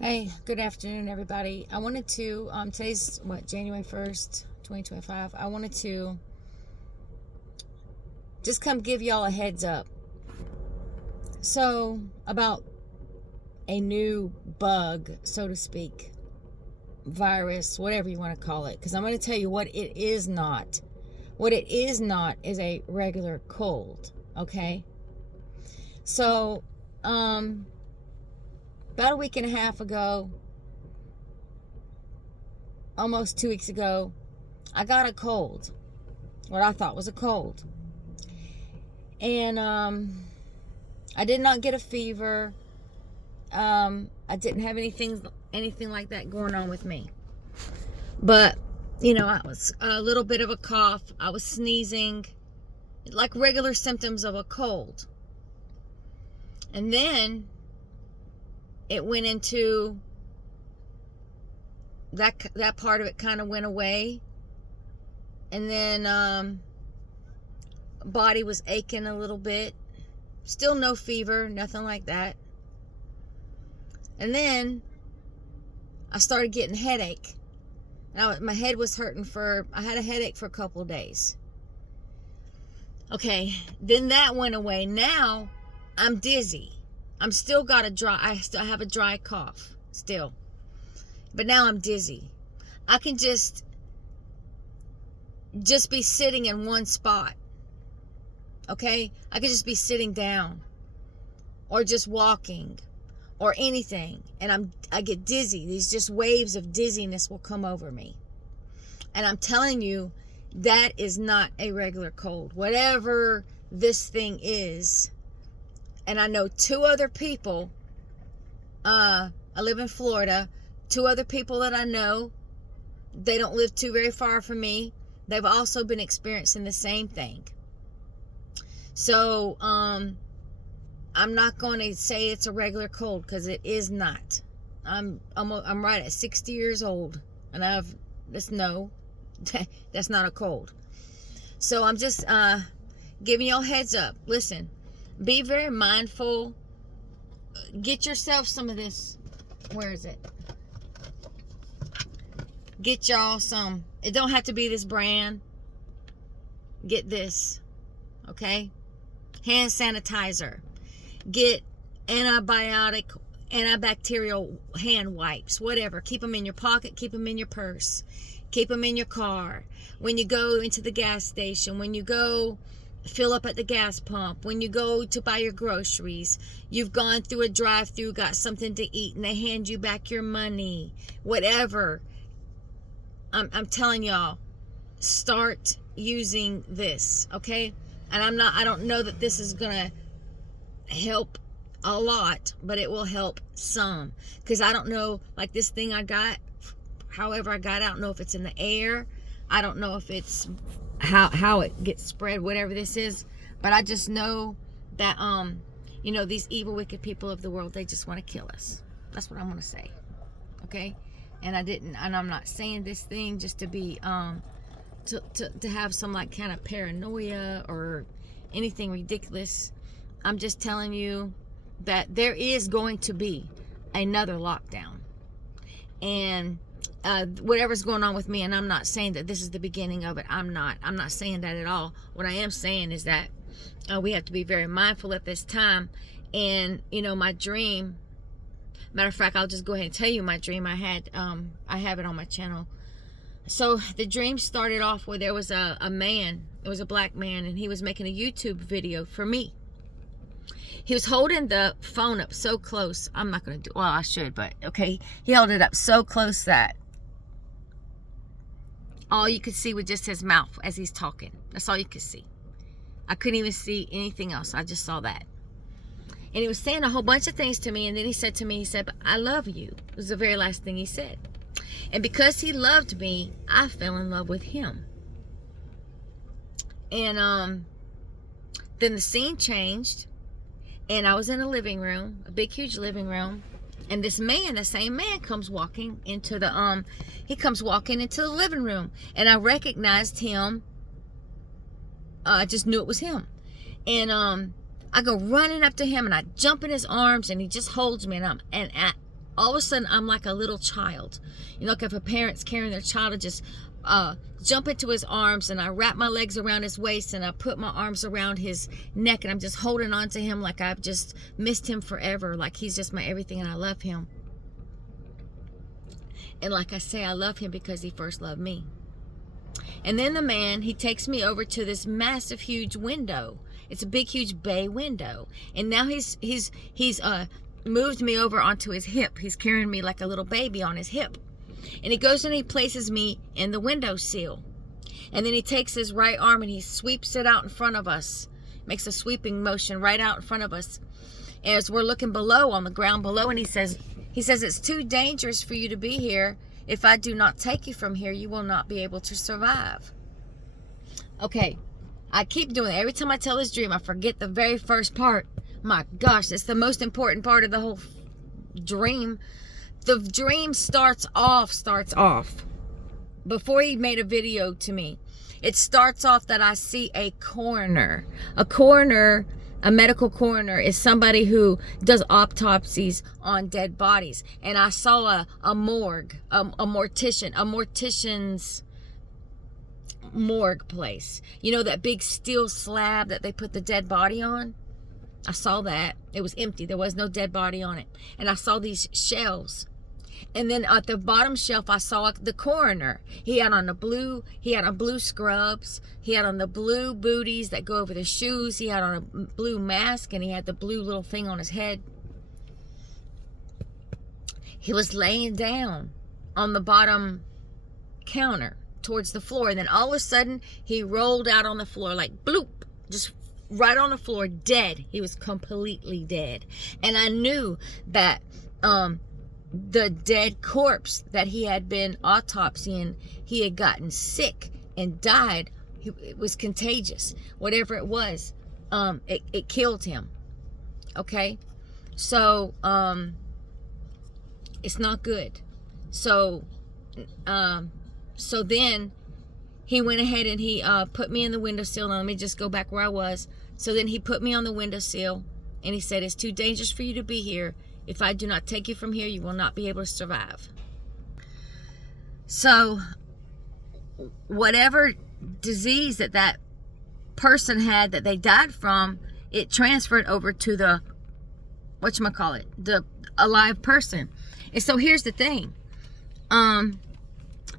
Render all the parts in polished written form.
Hey, good afternoon, everybody. I wanted to, today's January 1st, 2025. I wanted to just come give y'all a heads up. So, about a new bug, so to speak, virus, whatever you want to call it, because I'm going to tell you what it is not. What it is not is a regular cold, okay? So, about a week and a half ago, almost 2 weeks ago, I got a cold, what I thought was a cold. And I did not get a fever. I didn't have anything like that going on with me. But, I was a little bit of a cough. I was sneezing, like regular symptoms of a cold. And then it went into that part of it kind of went away. And then body was aching a little bit. Still no fever, nothing like that. And then I started getting headache. My head was hurting I had a headache for a couple of days. Okay, then that went away. Now I'm dizzy. I still have a dry cough still. But now I'm dizzy. I can just be sitting in one spot. Okay? I could just be sitting down or just walking or anything, and I get dizzy. These just waves of dizziness will come over me. And I'm telling you, that is not a regular cold. Whatever this thing is, and I know two other people, I live in Florida, two other people that I know, they don't live too very far from me. They've also been experiencing the same thing. So, I'm not going to say it's a regular cold, because it is not. I'm right at 60 years old, and that's not a cold. So I'm just giving y'all heads up. Listen, be very mindful. Get yourself some of this. Where is it? Get y'all some. It don't have to be this brand. Get this, okay? Hand sanitizer. Get antibacterial hand wipes, whatever. Keep them in your pocket, keep them in your purse, keep them in your car. When you go into the gas station, when you go fill up at the gas pump, when you go to buy your groceries, you've gone through a drive-through, got something to eat, and they hand you back your money, whatever. I'm telling y'all, start using this, okay? And I don't know that this is gonna help a lot, but it will help some, because I don't know, like this thing I got, however I got, I don't know if it's in the air, I don't know if it's how it gets spread, whatever this is, but I just know that these evil, wicked people of the world, they just want to kill us. That's what I'm going to say, okay? And I'm not saying this thing just to be to have some like kind of paranoia or anything ridiculous. I'm just telling you that there is going to be another lockdown, and whatever's going on with me, and I'm not saying that this is the beginning of it. I'm not saying that at all. What I am saying is that we have to be very mindful at this time. And my dream, matter of fact, I'll just go ahead and tell you my dream I had. I have it on my channel. So the dream started off where there was a man, it was a black man, and he was making a YouTube video for me. He was holding the phone up so close. I'm not going to do, well, I should, but okay. He held it up so close that all you could see was just his mouth as he's talking. That's all you could see. I couldn't even see anything else. I just saw that. And he was saying a whole bunch of things to me. And then he said, "But I love you." It was the very last thing he said. And because he loved me, I fell in love with him. And then the scene changed. And I was in a living room, a big, huge living room. And this man, the same man, comes walking into the living room. And I recognized him. I just knew it was him. And I go running up to him, and I jump in his arms, and he just holds me, and all of a sudden I'm like a little child. You know, like if a parent's carrying their child, to just jump into his arms, and I wrap my legs around his waist, and I put my arms around his neck, and I'm just holding on to him like I've just missed him forever, like he's just my everything, and I love him. And like I say, I love him because he first loved me. And then the man, he takes me over to this massive, huge window. It's a big, huge bay window. And now he's moved me over onto his hip. He's carrying me like a little baby on his hip. And he goes and he places me in the windowsill. And then he takes his right arm and he sweeps it out in front of us. Makes a sweeping motion right out in front of us as we're looking below, on the ground below. And he says, it's too dangerous for you to be here. If I do not take you from here, you will not be able to survive. Okay, I keep doing it. Every time I tell this dream, I forget the very first part. My gosh, it's the most important part of the whole dream. The dream starts off. Before he made a video to me, it starts off that I see a coroner. A medical coroner is somebody who does autopsies on dead bodies. And I saw a morgue, a mortician's morgue place. You know, that big steel slab that they put the dead body on? I saw that. It was empty. There was no dead body on it. And I saw these shelves. And then at the bottom shelf, I saw the coroner. He had on blue scrubs. He had on the blue booties that go over the shoes. He had on a blue mask, and he had the blue little thing on his head. He was laying down on the bottom counter towards the floor. And then all of a sudden, he rolled out on the floor like bloop, just right on the floor, dead. He was completely dead. And I knew that the dead corpse that he had been autopsying, he had gotten sick and died. It was contagious. Whatever it was, it killed him. Okay? So, it's not good. So then he went ahead and he put me in the windowsill. Now, let me just go back where I was. So then he put me on the windowsill, and he said, it's too dangerous for you to be here. If I do not take you from here, you will not be able to survive. So, whatever disease that person had that they died from, it transferred over to the, the alive person. And so here's the thing.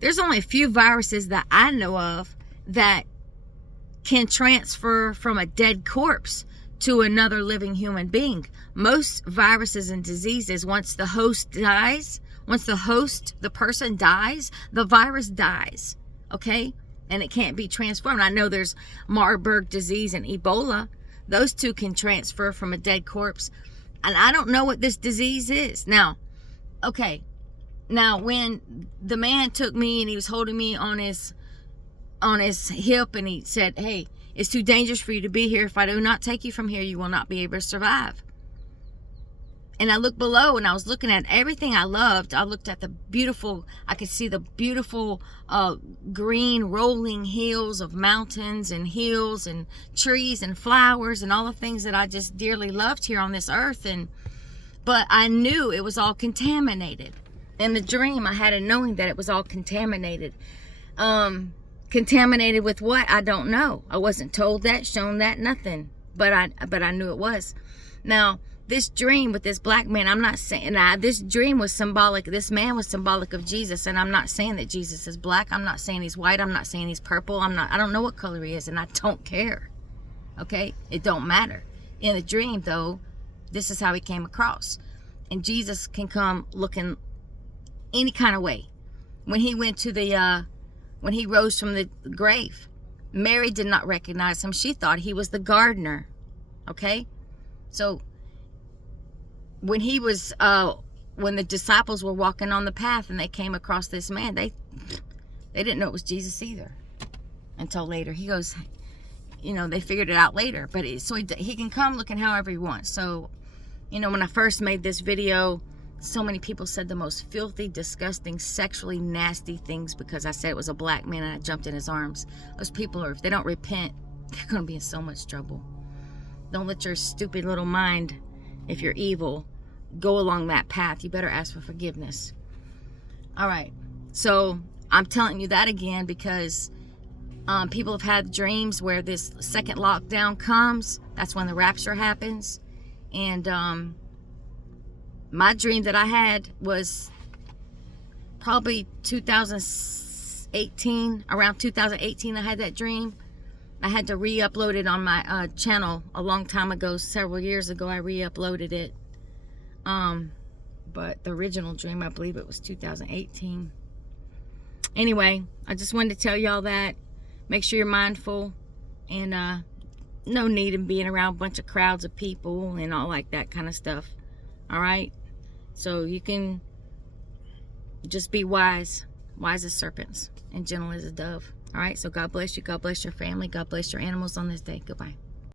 There's only a few viruses that I know of that can transfer from a dead corpse to another living human being. Most viruses and diseases, once the host dies, the person dies, the virus dies, okay? And it can't be transformed. I know there's Marburg disease and Ebola. Those two can transfer from a dead corpse. And I don't know what this disease is. Now, okay, now when the man took me and he was holding me on his hip, and he said, hey, it's too dangerous for you to be here. If I do not take you from here, you will not be able to survive. And I looked below, and I was looking at everything I loved. I looked at I could see the beautiful green rolling hills of mountains and hills and trees and flowers and all the things that I just dearly loved here on this earth. But I knew it was all contaminated. In the dream, I had a knowing that it was all contaminated. Contaminated with what? I don't know. I wasn't told that, shown that, nothing. But I knew it was. Now, this dream with this black man, I'm not saying, this dream was symbolic, this man was symbolic of Jesus, and I'm not saying that Jesus is black. I'm not saying he's white. I'm not saying he's purple. I don't know what color he is, and I don't care. Okay? It don't matter. In the dream, though, this is how he came across. And Jesus can come looking any kind of way. When he went to when he rose from the grave, Mary did not recognize him. She thought he was the gardener. Okay? So, when he was, when the disciples were walking on the path and they came across this man, they didn't know it was Jesus either until later. He goes, they figured it out later. But he can come looking however he wants. So, when I first made this video, so many people said the most filthy, disgusting, sexually nasty things because I said it was a black man and I jumped in his arms. Those people if they don't repent, they're going to be in so much trouble. Don't let your stupid little mind, if you're evil, go along that path. You better ask for forgiveness. All right. So I'm telling you that again because people have had dreams where this second lockdown comes. That's when the rapture happens. And my dream that I had was probably 2018. Around 2018, I had that dream. I had to re-upload it on my channel a long time ago. Several years ago, I re-uploaded it. But the original dream, I believe it was 2018. Anyway, I just wanted to tell y'all that. Make sure you're mindful, and no need in being around a bunch of crowds of people and all like that kind of stuff. All right? So you can just be wise as serpents and gentle as a dove. All right? So God bless you. God bless your family. God bless your animals on this day. Goodbye.